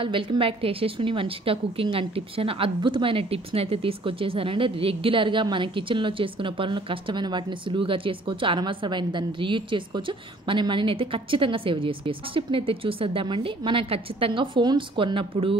All welcome back to Yashaswini Vamshika cooking and tips అని అద్భుతమైన టిప్స్ని అయితే తీసుకొచ్చేసానండి. రెగ్యులర్గా మన కిచెన్లో చేసుకునే పనులు కష్టమైన వాటిని సులువుగా చేసుకోవచ్చు, అనవసరమైన దాన్ని రీయూజ్ చేసుకోవచ్చు, మన మనీని అయితే ఖచ్చితంగా సేవ్ చేసుకోవచ్చు. టిప్ని అయితే చూసేద్దామండి. మనం ఖచ్చితంగా ఫోన్స్ కొన్నప్పుడు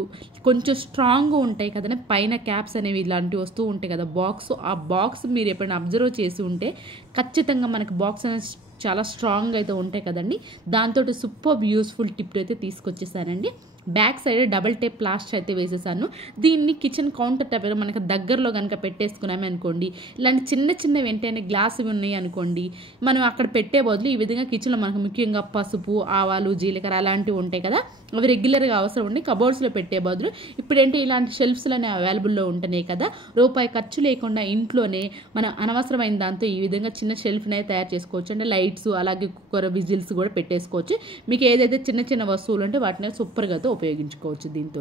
కొంచెం స్ట్రాంగ్గా ఉంటాయి కదండి, పైన క్యాప్స్ అనేవి ఇలాంటివి వస్తూ ఉంటాయి కదా బాక్స్. ఆ బాక్స్ మీరు ఎప్పుడైనా అబ్జర్వ్ చేసి ఉంటే ఖచ్చితంగా మనకి బాక్స్ అనేది చాలా స్ట్రాంగ్ అయితే ఉంటాయి కదండి. దాంతో సూపర్ యూస్ఫుల్ టిప్ అయితే తీసుకొచ్చేసానండి. Back side double tape plaster అయితే వేసేసాను. దీన్ని కిచెన్ కౌంటర్ టాప్ మనకు దగ్గరలో కనుక పెట్టేసుకున్నామే అనుకోండి, ఇలాంటి చిన్న చిన్న వెంటనే గ్లాసువి ఉన్నాయి అనుకోండి, మనం అక్కడ పెట్టే బదులు ఈ విధంగా కిచెన్లో మనకు ముఖ్యంగా పసుపు, ఆవాలు, జీలకర్ర అలాంటివి ఉంటాయి కదా, అవి రెగ్యులర్గా అవసరం ఉండి కబోర్డ్స్లో పెట్టే బదులు ఇప్పుడేంటి ఇలాంటి షెల్ఫ్స్లోనే అవైలబుల్లో ఉంటున్నాయి కదా, రూపాయి ఖర్చు లేకుండా ఇంట్లోనే మనం అనవసరమైన దాంతో ఈ విధంగా చిన్న షెల్ఫ్ని అయితే తయారు చేసుకోవచ్చు. అంటే లైట్స్, అలాగే కుక్కర్ విజిల్స్ కూడా పెట్టేసుకోవచ్చు. మీకు ఏదైతే చిన్న చిన్న వస్తువులు ఉంటే వాటిని సూపర్గా ఉపయోగించుకోవచ్చు దీంతో.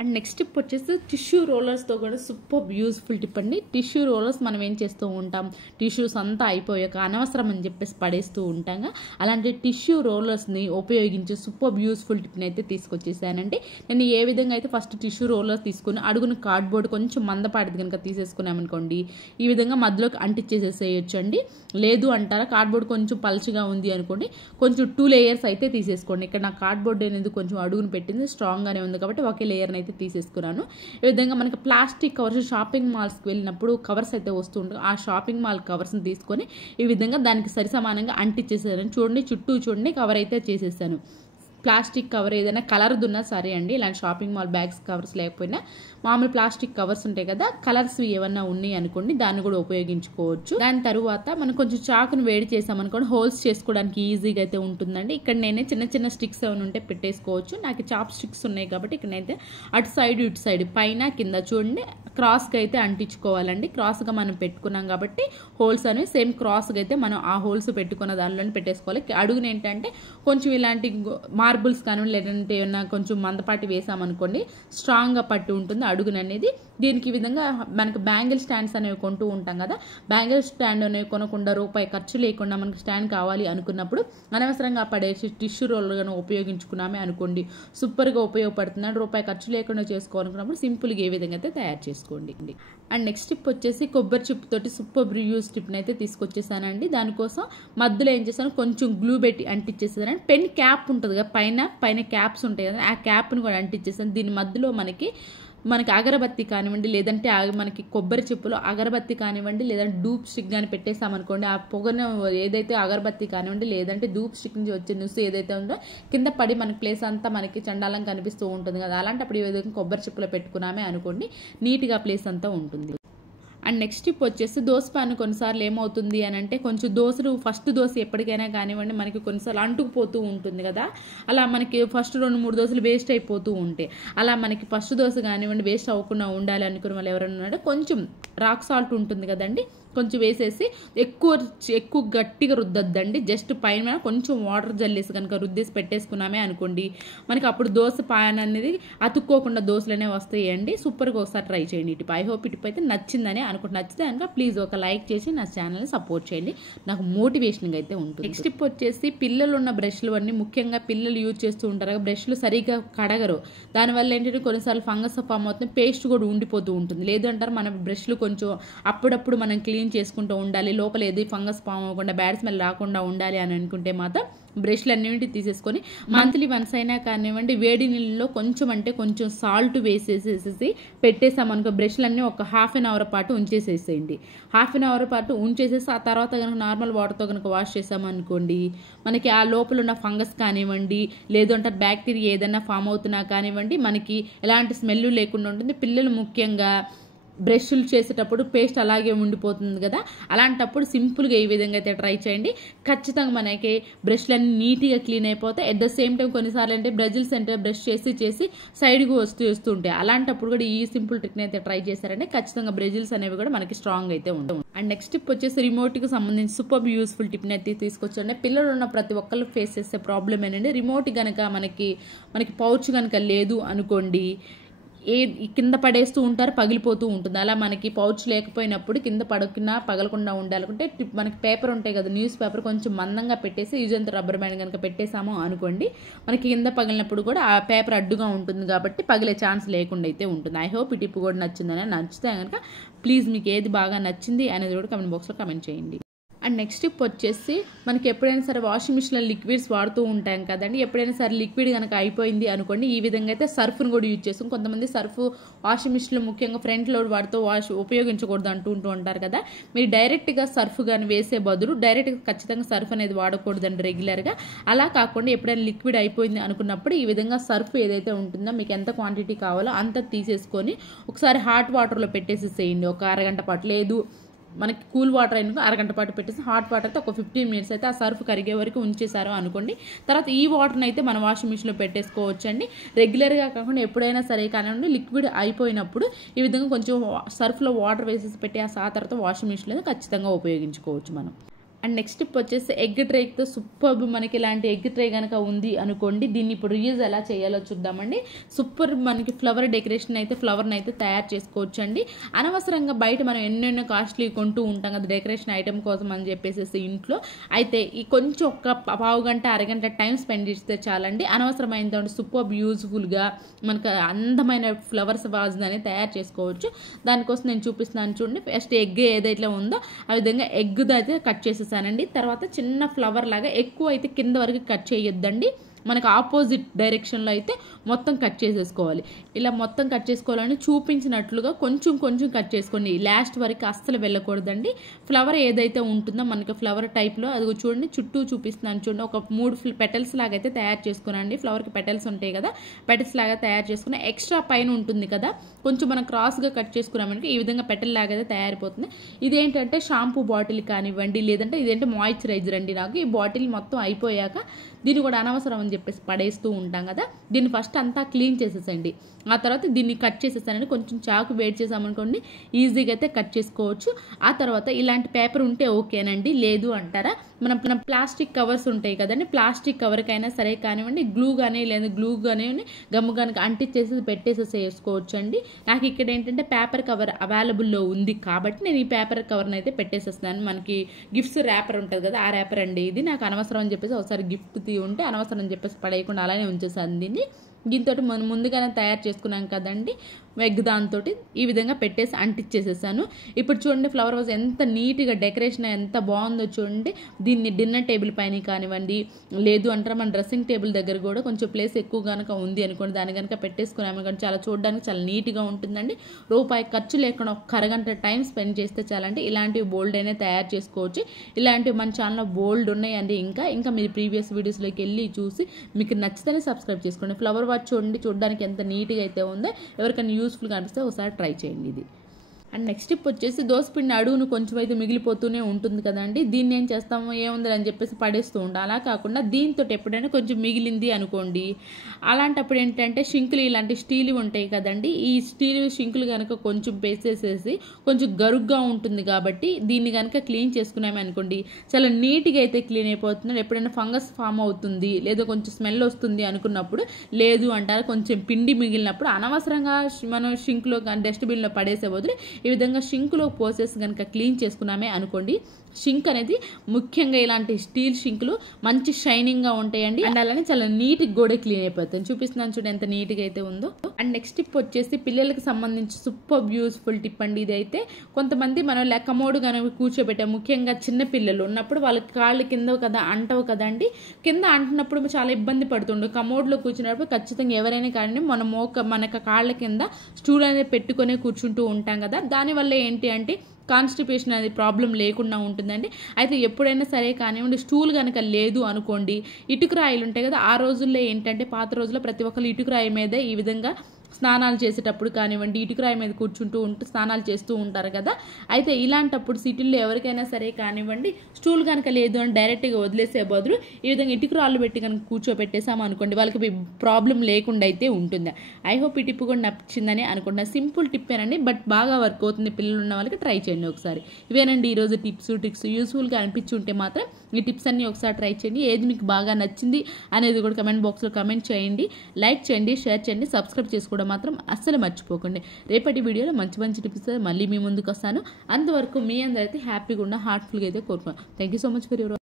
అండ్ నెక్స్ట్ టిప్ వచ్చేసి టిష్యూ రోలర్స్తో కూడా సూపర్ యూస్ఫుల్ టిప్ అండి. టిష్యూ రోలర్స్ మనం ఏం చేస్తూ ఉంటాం, టిష్యూస్ అంతా అయిపోయాక అనవసరం అని చెప్పేసి పడేస్తూ ఉంటాం. అలాంటి టిష్యూ రోలర్స్ని ఉపయోగించి సూపర్ యూస్ఫుల్ టిప్ని అయితే తీసుకొచ్చేసానండి. నేను ఏ విధంగా అయితే ఫస్ట్ టిష్యూ రోలర్స్ తీసుకుని అడుగున కార్డ్బోర్డ్ కొంచెం మందపాటిది కనుక తీసేసుకున్నామనుకోండి, ఈ విధంగా మధ్యలోకి అంటించేసేసేయచ్చు అండి. లేదు అంటారా కార్డ్బోర్డ్ కొంచెం పల్చగా ఉంది అనుకోండి, కొంచెం 2 లేయర్స్ అయితే తీసేసుకోండి. ఇక్కడ నా కార్డ్బోర్డ్ అనేది కొంచెం అడుగును పెట్టింది, స్ట్రాంగ్గానే ఉంది కాబట్టి ఒకే లేయర్ని అయితే తీసేసుకున్నాను. ఈ విధంగా మనకి ప్లాస్టిక్ కవర్స్ షాపింగ్ మాల్స్కి వెళ్ళినప్పుడు కవర్స్ అయితే వస్తూ ఉంటాయి, ఆ షాపింగ్ మాల్ కవర్స్ని తీసుకొని ఈ విధంగా దానికి సరిసమానంగా అంటించేసాను. చూడండి, చుట్టూ చూడండి కవర్ అయితే చేసేసాను. ప్లాస్టిక్ కవర్ ఏదైనా కలర్ది ఉన్నా సరే అండి, ఇలాంటి షాపింగ్ మాల్ బ్యాగ్స్ కవర్స్ లేకపోయినా మామూలు ప్లాస్టిక్ కవర్స్ ఉంటాయి కదా, కలర్స్ ఏమన్నా ఉన్నాయి అనుకోండి, దాన్ని కూడా ఉపయోగించుకోవచ్చు. దాని తర్వాత మనం కొంచెం చాకును వేడి చేసామనుకోండి, హోల్స్ చేసుకోవడానికి ఈజీగా అయితే ఉంటుందండి. ఇక్కడ నేనే చిన్న చిన్న స్టిక్స్ ఏమైనా ఉంటే పెట్టేసుకోవచ్చు. నాకు చాప్ స్టిక్స్ ఉన్నాయి కాబట్టి ఇక్కడ నేనైతే అటు సైడ్ ఇటు సైడ్ పైన కింద చూడండి క్రాస్గా అయితే అంటించుకోవాలండి. క్రాస్గా మనం పెట్టుకున్నాం కాబట్టి హోల్స్ అనేవి సేమ్ క్రాస్గా అయితే మనం ఆ హోల్స్ పెట్టుకున్న దానిలోనే పెట్టేసుకోవాలి. అడుగున ఏంటంటే కొంచెం ఇలాంటి మార్బుల్స్ కానీ లేదంటే ఏమన్నా కొంచెం మందపాటి వేసామనుకోండి, స్ట్రాంగ్గా పట్టి ఉంటుంది అడుగున అనేది. దీనికి ఈ విధంగా మనకి బ్యాంగిల్ స్టాండ్స్ అనేవి కొంటూ ఉంటాం కదా, బ్యాంగిల్ స్టాండ్ అనేవి కొనకుండా రూపాయి ఖర్చు లేకుండా మనకి స్టాండ్ కావాలి అనుకున్నప్పుడు అనవసరంగా పడేసి టిష్యూ రోలర్గా ఉపయోగించుకున్నామే అనుకోండి, సూపర్గా ఉపయోగపడుతుంది. రూపాయి ఖర్చు లేకుండా చేసుకోవాలనుకున్నప్పుడు సింపుల్గా ఏ విధంగా అయితే తయారు చేసుకోండి. అండ్ నెక్స్ట్ టిప్ వచ్చేసి కొబ్బరి చిప్ తోటి సూపర్ యూస్ టిప్ని అయితే తీసుకొచ్చేసానండి. దానికోసం మధ్యలో ఏం చేశాను, కొంచెం గ్లూ పెట్టి అంటించేసాను. పెన్ క్యాప్ ఉంటుంది కదా, పైన క్యాప్స్ ఉంటాయి కదా, ఆ క్యాప్ని కూడా అంటించేసాను. దీని మధ్యలో మనకి అగరబత్తి కానివ్వండి, లేదంటే మనకి కొబ్బరి చిప్పులో అగరబత్తి కానివ్వండి, లేదంటే డూప్ స్టిక్ కానీ పెట్టేసామనుకోండి, ఆ పొగను ఏదైతే అగరబత్తి కానివ్వండి లేదంటే డూప్ స్టిక్ నుంచి వచ్చే న్యూస్ ఏదైతే ఉందో కింద పడి మనకి ప్లేస్ అంతా మనకి చండాలంగా కనిపిస్తూ ఉంటుంది కదా, అలాంటప్పుడు ఈ విధంగా కొబ్బరి చిప్పులో పెట్టుకున్నామే అనుకోండి, నీట్గా ప్లేస్ అంతా ఉంటుంది. అండ్ నెక్స్ట్ టిప్ వచ్చేసి దోశ పాన్ కొన్నిసార్లు ఏమవుతుంది అని అంటే, కొంచెం దోశలు ఫస్ట్ దోశ ఎప్పటికైనా కానివ్వండి మనకి కొన్నిసార్లు అంటుకుపోతూ ఉంటుంది కదా, అలా మనకి ఫస్ట్ 2-3 దోశలు వేస్ట్ అయిపోతూ ఉంటాయి. అలా మనకి ఫస్ట్ దోశ కానివ్వండి వేస్ట్ అవ్వకుండా ఉండాలి అనుకున్న వాళ్ళు ఎవరైనా ఉన్నారంటే కొంచెం రాక్ సాల్ట్ ఉంటుంది కదండి, కొంచెం వేసేసి ఎక్కువ గట్టిగా రుద్దద్దండి, జస్ట్ పైన కొంచెం వాటర్ జల్లేసి కనుక రుద్దేసి పెట్టేసుకున్నామే అనుకోండి, మనకి అప్పుడు దోశ పాన్ అనేది అతుక్కోకుండా దోశలు అనేవి వస్తాయండి. సూపర్గా ఒకసారి ట్రై చేయండి ఈ టిప్. ఐ హోప్ ఈ టిప్ అయితే నచ్చిందని అనుకుంటే, నచ్చితే కనుక ప్లీజ్ ఒక లైక్ చేసి నా ఛానల్ని సపోర్ట్ చేయండి, నాకు మోటివేషన్గా అయితే ఉంటుంది. నెక్స్ట్ టిప్ వచ్చేసి పిల్లలు ఉన్న బ్రష్లు అన్నీ, ముఖ్యంగా పిల్లలు యూజ్ చేస్తూ ఉంటారు, బ్రష్లు సరిగ్గా కడగరు, దానివల్ల ఏంటంటే కొన్నిసార్లు ఫంగస్ ఫామ్ అవుతుంది, పేస్ట్ కూడా ఉండిపోతూ ఉంటుంది. లేదు అంటారు మన బ్రష్లు కొంచెం అప్పుడప్పుడు మనం క్లీన్ చేసుకుంటూ ఉండాలి, లోపల ఏది ఫంగస్ ఫామ్ అవ్వకుండా బ్యాడ్ స్మెల్ రాకుండా ఉండాలి అని అనుకుంటే మాత్రం బ్రష్లు అన్నింటి తీసేసుకొని మంత్లీ వన్స్ అయినా కానివ్వండి వేడి నీళ్ళలో కొంచెం అంటే కొంచెం సాల్ట్ వేసేసేసి పెట్టేసామనుకో, బ్రష్లు అన్నీ ఒక ½ అన్ అవర్ పాటు ఉంచేసేసేయండి. ½ అన్ అవర్ పాటు ఉంచేసేసి ఆ తర్వాత కనుక నార్మల్ వాటర్తో కనుక వాష్ చేసామనుకోండి, మనకి ఆ లోపల ఉన్న ఫంగస్ కానివ్వండి లేదంటే బ్యాక్టీరియా ఏదైనా ఫామ్ అవుతున్నా కానివ్వండి మనకి ఎలాంటి స్మెల్ లేకుండా ఉంటుంది. పిల్లలు ముఖ్యంగా బ్రష్లు చేసేటప్పుడు పేస్ట్ అలాగే ఉండిపోతుంది కదా, అలాంటప్పుడు సింపుల్గా ఈ విధంగా అయితే ట్రై చేయండి. ఖచ్చితంగా మనకి బ్రష్లు అన్నీ నీట్గా క్లీన్ అయిపోతాయి. అట్ ద సేమ్ టైం కొన్నిసార్లు అంటే బ్రజిల్స్ అంటే బ్రష్ చేసి సైడ్కి వస్తూ ఉంటాయి, అలాంటప్పుడు కూడా ఈ సింపుల్ ట్రిక్ని అయితే ట్రై చేశారంటే ఖచ్చితంగా బ్రజిల్స్ అనేవి కూడా మనకి స్ట్రాంగ్ అయితే ఉంటాయి. అండ్ నెక్స్ట్ టిప్ వచ్చేసి రిమోట్కి సంబంధించి సూపర్ యూస్ఫుల్ టిప్ని అయితే తీసుకొచ్చండి. పిల్లలు ఉన్న ప్రతి ఒక్కళ్ళు ఫేస్ చేసే ప్రాబ్లం ఏంటంటే, రిమోట్ కనుక మనకి పౌచ్ కనుక లేదు అనుకోండి, కింద పడేస్తూ ఉంటారు, పగిలిపోతూ ఉంటుంది. అలా మనకి పౌచ్ లేకపోయినప్పుడు కింద పడకుండా పగలకుండా ఉండాలనుకుంటే మనకి పేపర్ ఉంటాయి కదా, న్యూస్ పేపర్ కొంచెం మందంగా పెట్టేసి యూజ్ అంత రబ్బర్ బ్యాండ్ కనుక పెట్టేసామో అనుకోండి, మనకి కింద పగిలినప్పుడు కూడా ఆ పేపర్ అడ్డుగా ఉంటుంది కాబట్టి పగిలే ఛాన్స్ లేకుండా అయితే ఉంటుంది. ఐ హోప్ ఈ టిప్ కూడా నచ్చిందని. నచ్చితే కనుక ప్లీజ్ మీకు ఏది బాగా నచ్చింది అనేది కూడా కమెంట్ బాక్స్లో కమెంట్ చేయండి. అండ్ నెక్స్ట్ టిప్ వచ్చేసి, మనకి ఎప్పుడైనా సరే వాషింగ్ మిషన్లో లిక్విడ్స్ వాడుతూ ఉంటాం కదండి. ఎప్పుడైనా సరే లిక్విడ్ కనుక అయిపోయింది అనుకోండి, ఈ విధంగా అయితే సర్ఫ్ను కూడా యూజ్ చేస్తాం. కొంతమంది సర్ఫ్ వాషింగ్ మిషన్లో ముఖ్యంగా ఫ్రంట్ లోడ్ వాడుతూ ఉపయోగించకూడదు అంటూ ఉంటారు కదా. మీరు డైరెక్ట్గా సర్ఫ్ కానీ వేసే బదులు డైరెక్ట్గా ఖచ్చితంగా సర్ఫ్ అనేది వాడకూడదండి రెగ్యులర్గా. అలా కాకుండా ఎప్పుడైనా లిక్విడ్ అయిపోయింది అనుకున్నప్పుడు ఈ విధంగా సర్ఫ్ ఏదైతే ఉంటుందో మీకు ఎంత క్వాంటిటీ కావాలో అంత తీసేసుకొని ఒకసారి హాట్ వాటర్లో పెట్టేసేసేయండి ఒక అరగంట పాటు. లేదు మనకి కూల్ వాటర్ అయినా అరగంట పాటు పెట్టేసి హాట్ వాటర్ అయితే ఒక 15 మినిట్స్ అయితే ఆ సర్ఫ్ కరిగే వరకు ఉంచేసారు అనుకోండి. తర్వాత ఈ వాటర్ని అయితే మన వాషింగ్ మిషన్లో పెట్టేసుకోవచ్చు అండి. రెగ్యులర్గా కాకుండా ఎప్పుడైనా సరే కానివ్వండి, లిక్విడ్ అయిపోయినప్పుడు ఈ విధంగా కొంచెం సర్ఫ్లో వాటర్ వేసేసి పెట్టి ఆ తర్వాత వాషింగ్ మిషన్లో ఖచ్చితంగా ఉపయోగించుకోవచ్చు మనం. అండ్ నెక్స్ట్ టిప్ వచ్చేసి ఎగ్ ట్రేతో సూపర్. మనకి ఇలాంటి ఎగ్ ట్రే కనుక ఉంది అనుకోండి, దీన్ని ఇప్పుడు రీయూజ్ ఎలా చేయాలో చూద్దామండి. సూపర్ మనకి ఫ్లవర్ డెకరేషన్ అయితే ఫ్లవర్ని అయితే తయారు చేసుకోవచ్చు అండి. అనవసరంగా బయట మనం ఎన్నెన్నో కాస్ట్లీ కొంటూ ఉంటాం కదా డెకరేషన్ ఐటమ్ కోసం అని చెప్పేసి ఇంట్లో అయితే ఈ కొంచెం ఒక పావు గంట అరగంట టైం స్పెండ్ చేస్తే చాలండి. అనవసరమైన సూపర్ యూజ్ఫుల్గా మనకు అందమైన ఫ్లవర్స్ వాజ్ అనేది తయారు చేసుకోవచ్చు. దానికోసం నేను చూపిస్తున్నాను చూడండి. ఫస్ట్ ఎగ్ ఏదైతే ఉందో ఆ విధంగా ఎగ్ అయితే కట్ చేసేసానండి. తర్వాత చిన్న ఫ్లవర్ లాగా ఎక్కువ అయితే కింద వరకు కట్ చేయొద్దండి, మనకు ఆపోజిట్ డైరెక్షన్లో అయితే మొత్తం కట్ చేసేసుకోవాలి. ఇలా మొత్తం కట్ చేసుకోవాలని చూపించినట్లుగా కొంచెం కొంచెం కట్ చేసుకోండి, లాస్ట్ వరకు అస్సలు వెళ్ళకూడదండి. ఫ్లవర్ ఏదైతే ఉంటుందో మనకి ఫ్లవర్ టైప్లో అది చూడండి, చుట్టూ చూపిస్తున్నాను చూడండి. ఒక 3 పెటల్స్ లాగా అయితే తయారు చేసుకున్నాండి. ఫ్లవర్కి పెటల్స్ ఉంటాయి కదా, పెటల్స్ లాగా తయారు చేసుకుని ఎక్స్ట్రా పైన ఉంటుంది కదా కొంచెం మనం క్రాస్గా కట్ చేసుకున్నామనుకో ఈ విధంగా పెటల్ లాగా అయితే తయారైపోతుంది. ఇదేంటంటే షాంపూ బాటిల్ కానివ్వండి, లేదంటే ఇదేంటే మాయిశ్చరైజర్ అండి. నాకు ఈ బాటిల్ మొత్తం అయిపోయాక దీన్ని కూడా అనవసరం అని చెప్పేసి పడేస్తూ ఉంటాం కదా, దీన్ని ఫస్ట్ అంతా క్లీన్ చేసేసండి. ఆ తర్వాత దీన్ని కట్ చేసేసానండి. కొంచెం చాకు వేడి చేసామనుకోండి ఈజీగా అయితే కట్ చేసుకోవచ్చు. ఆ తర్వాత ఇలాంటి పేపర్ ఉంటే ఓకేనండి, లేదు అంటారా మనం ప్లాస్టిక్ కవర్స్ ఉంటాయి కదండి, ప్లాస్టిక్ కవర్కైనా సరే కానివ్వండి, గ్లూ కానీ లేదా గ్లూ కానీ గమ్ము కనుక అంటించేసి పెట్టేసేసుకోవచ్చు అండి. నాకు ఇక్కడ ఏంటంటే పేపర్ కవర్ అవైలబుల్లో ఉంది కాబట్టి నేను ఈ పేపర్ కవర్ని అయితే పెట్టేసేస్తున్నాను. మనకి గిఫ్ట్స్ ర్యాపర్ ఉంటుంది కదా, ఆ ర్యాపర్ అండి ఇది. నాకు అనవసరం అని చెప్పేసి ఒకసారి గిఫ్ట్ ఉంటే అనవసరం అని చెప్పేసి పడేయకుండా అలానే ఉంచేసాను దీన్ని. దీంతో మనం ముందుగానే తయారు చేసుకున్నాం కదండి ఎగ్, దాంతో ఈ విధంగా పెట్టేసి అంటించేసేసాను. ఇప్పుడు చూడండి ఫ్లవర్ వాజ్ ఎంత నీట్గా డెకరేషన్ ఎంత బాగుందో చూడండి. దీన్ని డిన్నర్ టేబుల్ పైన కానివ్వండి, లేదు అంటారా మన డ్రెస్సింగ్ టేబుల్ దగ్గర కూడా కొంచెం ప్లేస్ ఎక్కువ కనుక ఉంది అనుకోండి, దాన్ని కనుక పెట్టేసుకున్నాము కానీ చాలా చూడడానికి చాలా నీట్గా ఉంటుందండి. రూపాయి ఖర్చు లేకుండా ఒక అరగంట టైం స్పెండ్ చేస్తే చాలండి ఇలాంటివి బోల్డ్ అయినా తయారు చేసుకోవచ్చు. ఇలాంటివి మన ఛానల్లో బోల్డ్ ఉన్నాయండి. ఇంకా మీరు ప్రీవియస్ వీడియోస్లోకి వెళ్ళి చూసి మీకు నచ్చితేనే సబ్స్క్రైబ్ చేసుకోండి. ఫ్లవర్ వాచ్ చూడడానికి ఎంత నీట్గా అయితే ఉందో, ఎవరికైనా యూస్ఫుల్గా అనిపిస్తే ఒకసారి ట్రై చేయండి ఇది. అండ్ నెక్స్ట్ టిప్ వచ్చేసి దోసపిండి అడుగును కొంచెం అయితే మిగిలిపోతూనే ఉంటుంది కదండి, దీన్ని ఏం చేస్తాము ఏముంది అని చెప్పేసి పడేస్తూ ఉంటాం. అలా కాకుండా దీంతో ఎప్పుడైనా కొంచెం మిగిలింది అనుకోండి, అలాంటప్పుడు ఏంటంటే షింకులు ఇలాంటి స్టీల్ ఉంటాయి కదండి, ఈ స్టీల్ షింకులు కనుక కొంచెం వేసేసేసి కొంచెం గరుగ్గా ఉంటుంది కాబట్టి దీన్ని కనుక క్లీన్ చేసుకున్నామే అనుకోండి చాలా నీట్గా అయితే క్లీన్ అయిపోతుంది. ఎప్పుడైనా ఫంగస్ ఫామ్ అవుతుంది లేదా కొంచెం స్మెల్ వస్తుంది అనుకున్నప్పుడు, లేదు అంటారు కొంచెం పిండి మిగిలినప్పుడు అనవసరంగా మనం షింక్లో కానీ డస్ట్బిన్లో పడేసే బదులు ఈ విధంగా షింకులో పోసేసి కనుక క్లీన్ చేసుకున్నామే అనుకోండి, షింక్ అనేది ముఖ్యంగా ఇలాంటి స్టీల్ షింకులు మంచి షైనింగ్గా ఉంటాయండి. అండ్ అలానే చాలా నీట్గా కూడా క్లీన్ అయిపోతుంది. చూపిస్తున్నాను చూడండి ఎంత నీట్గా అయితే ఉందో. అండ్ నెక్స్ట్ టిప్ వచ్చేసి పిల్లలకి సంబంధించి సూపర్ యూస్ఫుల్ టిప్ అండి ఇదైతే. కొంతమంది మనం కమోడు కనుక కూర్చోబెట్టాం, ముఖ్యంగా చిన్న పిల్లలు ఉన్నప్పుడు వాళ్ళకి కాళ్ళు కింద కదా అంటవు కదండి, కింద అంటున్నప్పుడు చాలా ఇబ్బంది పడుతుండే. కమోడ్లో కూర్చున్నప్పుడు ఖచ్చితంగా ఎవరైనా కానీ మనకు కాళ్ళ కింద స్టూల్ అనేది పెట్టుకునే కూర్చుంటూ ఉంటాం కదా, దానివల్ల ఏంటి అంటే కాన్స్టిపేషన్ అనేది ప్రాబ్లం లేకుండా ఉంటుందండి. అయితే ఎప్పుడైనా సరే కానివ్వండి స్టూల్ కనుక లేదు అనుకోండి, ఇటుకరాయిలు ఉంటాయి కదా, ఆ రోజుల్లో ఏంటంటే పాత రోజుల్లో ప్రతి ఒక్కరు ఇటుకరాయి మీదే ఈ విధంగా స్నానాలు చేసేటప్పుడు కానివ్వండి ఇటుకరాయి మీద కూర్చుంటూ స్నానాలు చేస్తూ ఉంటారు కదా. అయితే ఇలాంటప్పుడు సిటీల్లో ఎవరికైనా సరే కానివ్వండి స్టూల్ కనుక లేదు అని డైరెక్ట్గా వదిలేసే బదులు ఈ విధంగా ఇటుకరాళ్ళు పెట్టి కనుక కూర్చోబెట్టేసాము అనుకోండి, వాళ్ళకి ప్రాబ్లం లేకుండా అయితే ఉంటుంది. ఐ హోప్ ఈ టిప్ కూడా నచ్చిందని అనుకుంటున్నా. సింపుల్ టిప్పేనండి, బట్ బాగా వర్క్ అవుతుంది. పిల్లలు ఉన్న వాళ్ళకి ట్రై చేయండి ఒకసారి. ఇవేనండి ఈరోజు టిప్స్ ట్రిక్స్. యూస్ఫుల్గా అనిపించి ఉంటే మాత్రం ఈ టిప్స్ అన్నీ ఒకసారి ట్రై చేయండి. ఏది మీకు బాగా నచ్చింది అనేది కూడా కమెంట్ బాక్స్లో కమెంట్ చేయండి, లైక్ చేయండి, షేర్ చేయండి, సబ్స్క్రైబ్ చేసుకోవడం మాత్రం అస్సలు మర్చిపోకండి. రేపటి వీడియోలో మంచి మంచి టిప్స్ మళ్ళీ మీ ముందుకు వస్తాను. అంతవరకు మీ అందరైతే హ్యాపీగా ఉన్న హార్ట్ఫుల్గా అయితే కోరుకున్నాను. Thank you so much for your